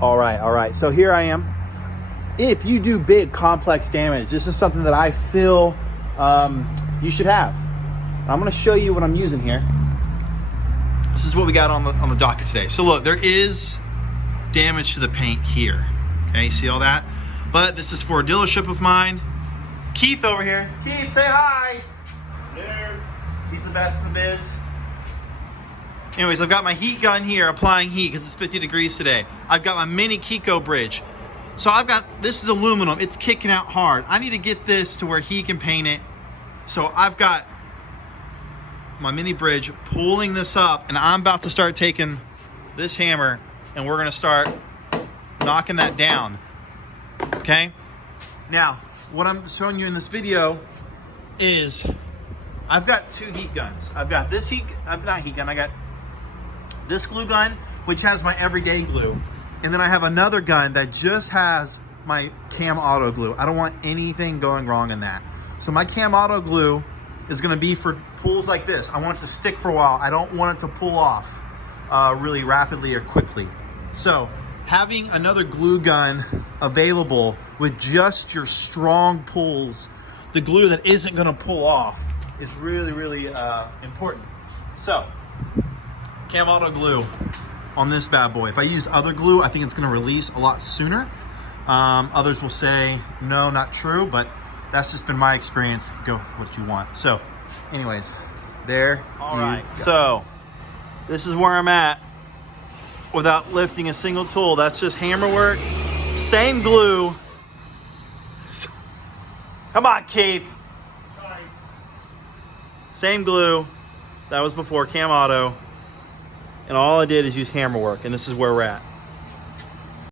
All right. So here I am. If you do big, complex damage, this is something that I feel you should have. I'm going to show you what I'm using here. This is what we got on the docket today. So look, there is damage to the paint here. Okay, see all that? But this is for a dealership of mine. Keith over here. Keith, say hi. There. He's the best in the biz. Anyways, I've got my heat gun here applying heat because it's 50 degrees today. I've got my mini Keco bridge. So this is aluminum, it's kicking out hard. I need to get this to where he can paint it. So I've got my mini bridge pulling this up, and I'm about to start taking this hammer and we're gonna start knocking that down, okay? Now, what I'm showing you in this video is I've got two heat guns. I've got this I got this glue gun, which has my everyday glue. And then I have another gun that just has my Cam Auto glue. I don't want anything going wrong in that. So my Cam Auto glue is gonna be for pulls like this. I want it to stick for a while. I don't want it to pull off really rapidly or quickly. So having another glue gun available with just your strong pulls, the glue that isn't gonna pull off, is really, really important. So, Cam Auto glue on this bad boy. If I use other glue, I think it's gonna release a lot sooner. Others will say, no, not true, but that's just been my experience. Go with what you want. So, anyways, there. All right, so this is where I'm at without lifting a single tool. That's just hammer work. Same glue. Come on, Keith. Sorry. Same glue. That was before Cam Auto. And all I did is use hammer work, and this is where we're at.